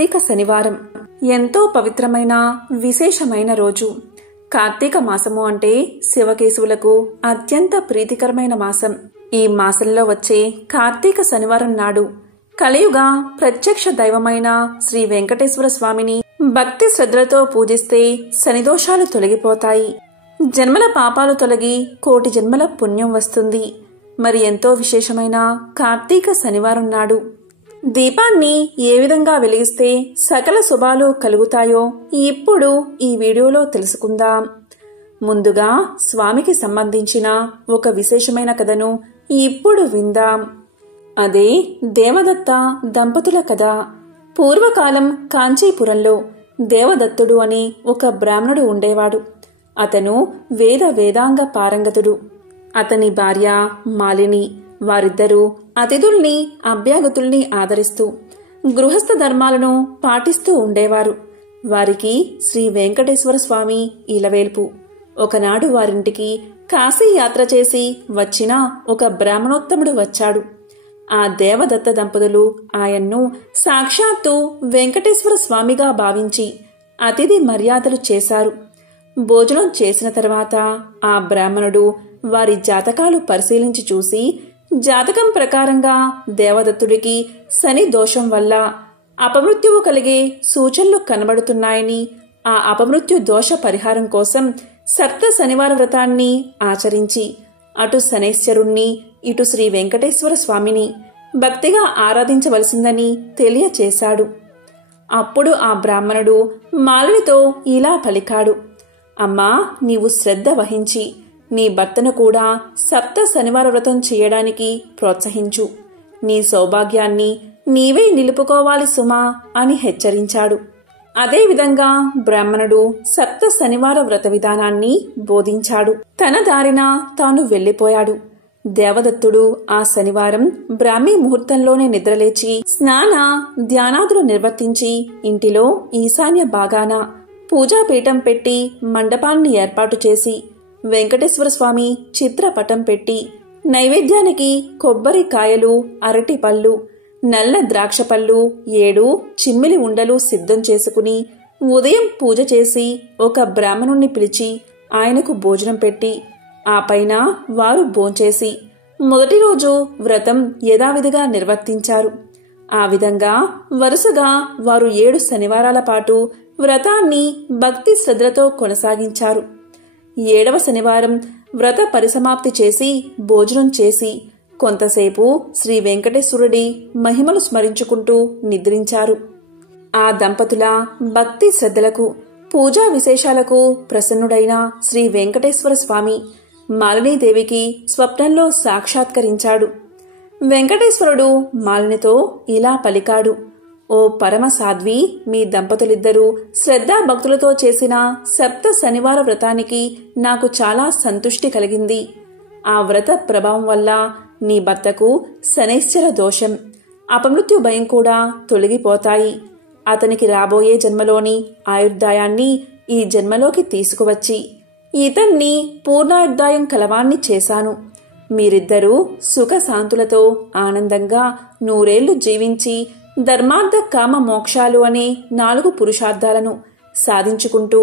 కార్తీక శనివారం ఎంతో పవిత్రమైన విశేషమైన రోజు. కార్తీక మాసము అంటే శివకేశవులకు అత్యంత ప్రీతికరమైన మాసం. ఈ మాసంలో వచ్చే కార్తీక శనివారం నాడు కలియుగ ప్రత్యక్ష దైవమైన శ్రీ వెంకటేశ్వర స్వామిని భక్తి శ్రద్ధలతో పూజిస్తే శనిదోషాలు తొలగిపోతాయి, జన్మల పాపాలు తొలగి కోటి జన్మల పుణ్యం వస్తుంది. మరి ఎంతో విశేషమైన కార్తీక శనివారం నాడు దీపాన్ని ఏ విధంగా వెలిగిస్తే సకల శుభాలు కలుగుతాయో ఇప్పుడు ఈ వీడియోలో తెలుసుకుందాం. ముందుగా స్వామికి సంబంధించిన ఒక విశేషమైన కథను ఇప్పుడు విందాం. అదే దేవదత్త దంపతుల కథ. పూర్వకాలం కాంచీపురంలో దేవదత్తుడు అని ఒక బ్రాహ్మణుడు ఉండేవాడు. అతను వేదాంగ పారంగతుడు. అతని భార్య మాలిని. వారిద్దరూ అతిథుల్ని అభ్యాగతుల్ని ఆదరిస్తూ గృహస్థ ధర్మాలను పాటిస్తూ ఉండేవారు. వారికి శ్రీ వెంకటేశ్వర స్వామి ఇలవేల్పు. ఒకనాడు వారింటికి కాశీ యాత్ర చేసి వచ్చిన ఒక బ్రాహ్మణోత్తముడు వచ్చాడు. ఆ దేవదత్త దంపతులు ఆయన్ను సాక్షాత్తు వెంకటేశ్వర స్వామిగా భావించి అతిథి మర్యాదలు చేశారు. భోజనం చేసిన తర్వాత ఆ బ్రాహ్మణుడు వారి జాతకాలు పరిశీలించి చూసి, జాతకం ప్రకారంగా దేవదత్తుడికి శని దోషం వల్ల అపమృత్యువు కలిగే సూచనలు కనబడుతున్నాయని, ఆ అపమృత్యు దోష పరిహారం కోసం సప్త శనివార వ్రతాన్ని ఆచరించి అటు శనైశ్వరుణ్ణి ఇటు శ్రీ వెంకటేశ్వర స్వామిని భక్తిగా ఆరాధించవలసిందని తెలియచేశాడు. అప్పుడు ఆ బ్రాహ్మణుడు మాలినితో ఇలా పలికాడు: అమ్మా, నీవు శ్రద్ధ వహించి నీ భర్తను కూడా సప్త శనివార వ్రతం చేయడానికి ప్రోత్సహించు. నీ సౌభాగ్యాన్ని నీవే నిలుపుకోవాలి సుమా అని హెచ్చరించాడు. అదేవిధంగా బ్రాహ్మణుడు సప్త శనివార వ్రత విధానాన్ని బోధించాడు. తన దారిన తాను వెళ్లిపోయాడు. దేవదత్తుడు ఆ శనివారం బ్రాహ్మీ ముహూర్తంలోనే నిద్రలేచి స్నాన ధ్యానాదులు నిర్వర్తించి ఇంటిలో ఈశాన్య భాగాన పూజాపీఠం పెట్టి మండపాన్ని ఏర్పాటు చేసి వెంకటేశ్వర స్వామి చిత్రపటం పెట్టి నైవేద్యానికి కొబ్బరికాయలు, అరటి పళ్ళు, నల్ల ద్రాక్ష పళ్ళు, 7 చిమ్మిలి ఉండలు సిద్ధం చేసుకుని ఉదయం పూజ చేసి ఒక బ్రాహ్మణుణ్ణి పిలిచి ఆయనకు భోజనం పెట్టి ఆ పైన వారు భోంచేసి మొదటి రోజు వ్రతం యథావిధిగా నిర్వర్తించారు. ఆ విధంగా వరుసగా వారు 7 శనివారాల పాటు వ్రతాన్ని భక్తి శ్రద్ధలతో కొనసాగించారు. 7వ శనివారం వ్రత పరిసమాప్తి చేసి భోజనం చేసి కొంతసేపు శ్రీ వెంకటేశ్వరుడి మహిమలు స్మరించుకుంటూ నిద్రించారు. ఆ దంపతుల భక్తి శ్రద్ధలకు, పూజా విశేషాలకు ప్రసన్నుడైన శ్రీ వెంకటేశ్వర స్వామి మాలినీదేవికి స్వప్నంలో సాక్షాత్కరించాడు. వెంకటేశ్వరుడు మాలినితో ఇలా పలికాడు: ఓ పరమ సాధ్వి, మీ దంపతులిద్దరూ శ్రద్ధా భక్తులతో చేసిన సప్త శనివార వ్రతానికి నాకు చాలా సంతుష్టి కలిగింది. ఆ వ్రత ప్రభావం వల్ల నీ భర్తకు శనైశ్చర దోషం, అపమృత్యు భయం కూడా తొలగిపోతాయి. అతనికి రాబోయే జన్మలోని ఆయుర్దాయాన్ని ఈ జన్మలోకి తీసుకువచ్చి ఇతన్ని పూర్ణాయుర్దాయం కలవాణ్ణి చేశాను. మీరిద్దరూ సుఖశాంతులతో ఆనందంగా 100 ఏళ్లు జీవించి ధర్మార్థ కామ మోక్షాలు అనే 4 పురుషార్థాలను సాధించుకుంటూ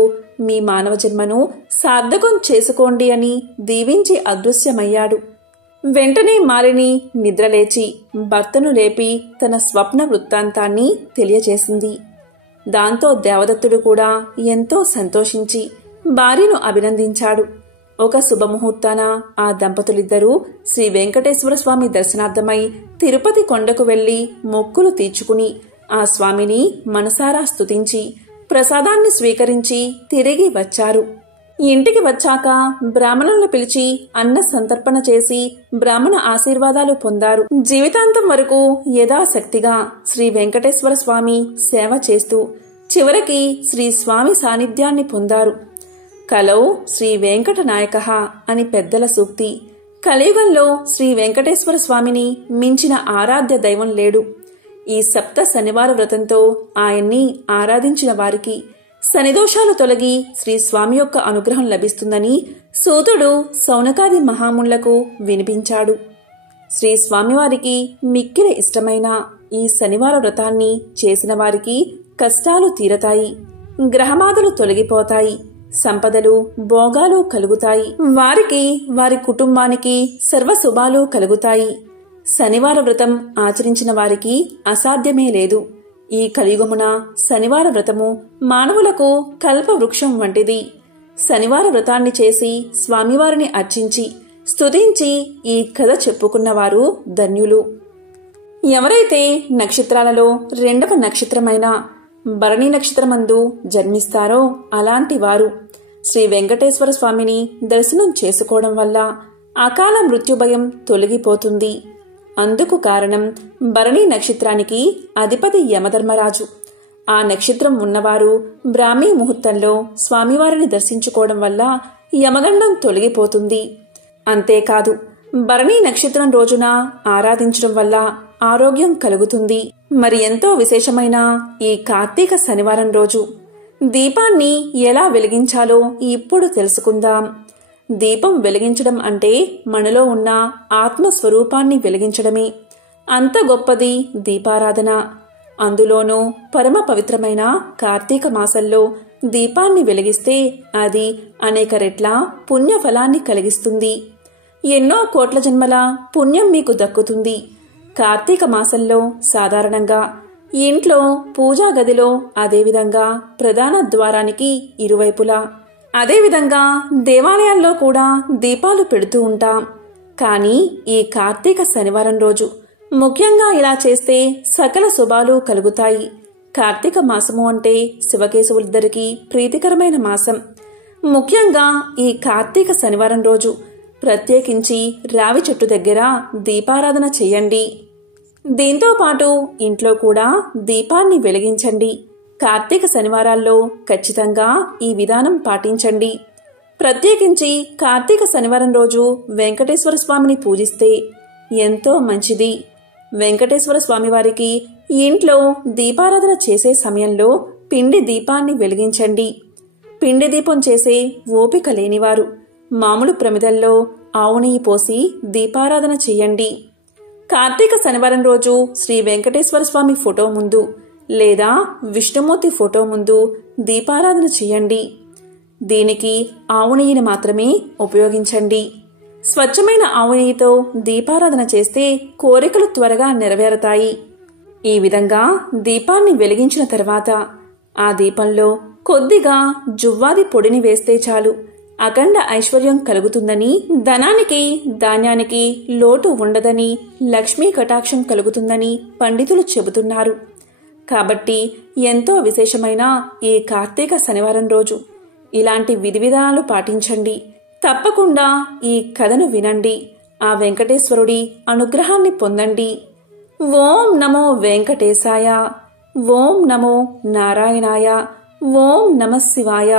మీ మానవ జన్మను సార్థకం చేసుకోండి అని దీవించి అదృశ్యమయ్యాడు. వెంటనే మాలిని నిద్రలేచి భర్తను లేపి తన స్వప్న వృత్తాంతాన్ని తెలియచేసింది. దాంతో దేవదత్తుడు కూడా ఎంతో సంతోషించి భార్యను అభినందించాడు. ఒక శుభముహూర్తాన ఆ దంపతులిద్దరూ శ్రీ వెంకటేశ్వర స్వామి దర్శనార్థమై తిరుపతి కొండకు వెళ్లి మొక్కులు తీర్చుకుని ఆ స్వామిని మనసారా స్తుతించి ప్రసాదాన్ని స్వీకరించి తిరిగి వచ్చారు. ఇంటికి వచ్చాక బ్రాహ్మణులను పిలిచి అన్న సంతర్పణ చేసి బ్రాహ్మణ ఆశీర్వాదాలు పొందారు. జీవితాంతం వరకు యథాశక్తిగా శ్రీ వెంకటేశ్వర స్వామి సేవ చేస్తూ చివరికి శ్రీ స్వామి సాన్నిధ్యాన్ని పొందారు. కలౌ శ్రీ వెంకట నాయకః అని పెద్దల సూక్తి. కలియుగంలో శ్రీ వెంకటేశ్వర స్వామిని మించిన ఆరాధ్య దైవం లేడు. ఈ సప్త శనివార వ్రతంతో ఆయన్ని ఆరాధించిన వారికి శనిదోషాలు తొలగి శ్రీ స్వామి యొక్క అనుగ్రహం లభిస్తుందని సూతుడు సౌనకాది మహామునులకు వినిపించాడు. శ్రీ స్వామివారికి మిక్కిలి ఇష్టమైన ఈ శనివార వ్రతాన్ని చేసిన వారికి కష్టాలు తీరతాయి, గ్రహబాధలు తొలగిపోతాయి, సంపదలు భోగాలు కలుగుతాయి, వారికి వారి కుటుంబానికి సర్వశుభాలు కలుగుతాయి. శనివార వ్రతం ఆచరించిన వారికి అసాధ్యమే లేదు. ఈ కలియుగమున శనివార వ్రతము మానవులకు కల్పవృక్షం వంటిది. శనివార వ్రతాన్ని చేసి స్వామివారిని అర్చించి స్తుతించి ఈ కథ చెప్పుకున్నవారు ధన్యులు. ఎవరైతే నక్షత్రాలలో రెండవ నక్షత్రమైన భరణి నక్షత్రమందు జన్మిస్తారో అలాంటి వారు శ్రీ వెంకటేశ్వర స్వామిని దర్శనం చేసుకోవడం వల్ల అకాల మృత్యుభయం తొలగిపోతుంది. అందుకు కారణం భరణి నక్షత్రానికి అధిపతి యమధర్మరాజు. ఆ నక్షత్రం ఉన్నవారు బ్రాహ్మీ ముహూర్తంలో స్వామివారిని దర్శించుకోవడం వల్ల యమగండం తొలగిపోతుంది. అంతేకాదు, భరణి నక్షత్రం రోజున ఆరాధించడం వల్ల ఆరోగ్యం కలుగుతుంది. మరి ఎంతో విశేషమైన ఈ కార్తీక శనివారం రోజు దీపాన్ని ఎలా వెలిగించాలో ఇప్పుడు తెలుసుకుందాం. దీపం వెలిగించడం అంటే మనలో ఉన్న ఆత్మస్వరూపాన్ని వెలిగించడమే. అంత గొప్పది దీపారాధన. అందులోనూ పరమ పవిత్రమైన కార్తీక మాసంలో దీపాన్ని వెలిగిస్తే అది అనేక రెట్ల పుణ్యఫలాన్ని కలిగిస్తుంది. ఎన్నో కోట్ల జన్మల పుణ్యం మీకు దక్కుతుంది. కార్తీక మాసంలో సాధారణంగా ఇంట్లో పూజా గదిలో, అదేవిధంగా ప్రధాన ద్వారానికి ఇరువైపులా, అదేవిధంగా దేవాలయాల్లో కూడా దీపాలు పెడుతూ ఉంటాం. కానీ ఈ కార్తీక శనివారం రోజు ముఖ్యంగా ఇలా చేస్తే సకల శుభాలు కలుగుతాయి. కార్తీక మాసము అంటే శివకేశవులిద్దరికీ ప్రీతికరమైన మాసం. ముఖ్యంగా ఈ కార్తీక శనివారం రోజు ప్రత్యేకించి రావి చెట్టు దగ్గర దీపారాధన చెయ్యండి. దీంతో పాటు ఇంట్లో కూడా దీపాన్ని వెలిగించండి. కార్తీక శనివారాల్లో ఖచ్చితంగా ఈ విధానం పాటించండి. ప్రత్యేకించి కార్తీక శనివారం రోజు వెంకటేశ్వర స్వామిని పూజిస్తే ఎంతో మంచిది. వెంకటేశ్వర స్వామివారికి ఇంట్లో దీపారాధన చేసే సమయంలో పిండి దీపాన్ని వెలిగించండి. పిండి దీపం చేసే ఓపిక లేనివారు మామూలు ప్రమిదల్లో ఆవు నెయ్యి పోసి దీపారాధన చెయ్యండి. కార్తీక శనివారం రోజు శ్రీ వెంకటేశ్వర స్వామి ఫోటో ముందు లేదా విష్ణుమూర్తి ఫోటో ముందు దీపారాధన చెయ్యండి. దీనికి ఆవు నెయ్యిని మాత్రమే ఉపయోగించండి. స్వచ్ఛమైన ఆవు నెయ్యితో దీపారాధన చేస్తే కోరికలు త్వరగా నెరవేరతాయి. ఈ విధంగా దీపాన్ని వెలిగించిన తర్వాత ఆ దీపంలో కొద్దిగా జువ్వాది పొడిని వేస్తే చాలు అఖండ ఐశ్వర్యం కలుగుతుందని, ధనానికి ధాన్యానికి లోటు ఉండదని, లక్ష్మీ కటాక్షం కలుగుతుందని పండితులు చెబుతున్నారు. కాబట్టి ఎంతో విశేషమైన ఈ కార్తీక శనివారం రోజు ఇలాంటి విధి విధానాలు పాటించండి. తప్పకుండా ఈ కథను వినండి. ఆ వెంకటేశ్వరుడి అనుగ్రహాన్ని పొందండి. ఓం నమో వెంకటేశాయ. ఓం నమో నారాయణాయ. ఓం నమః శివాయ.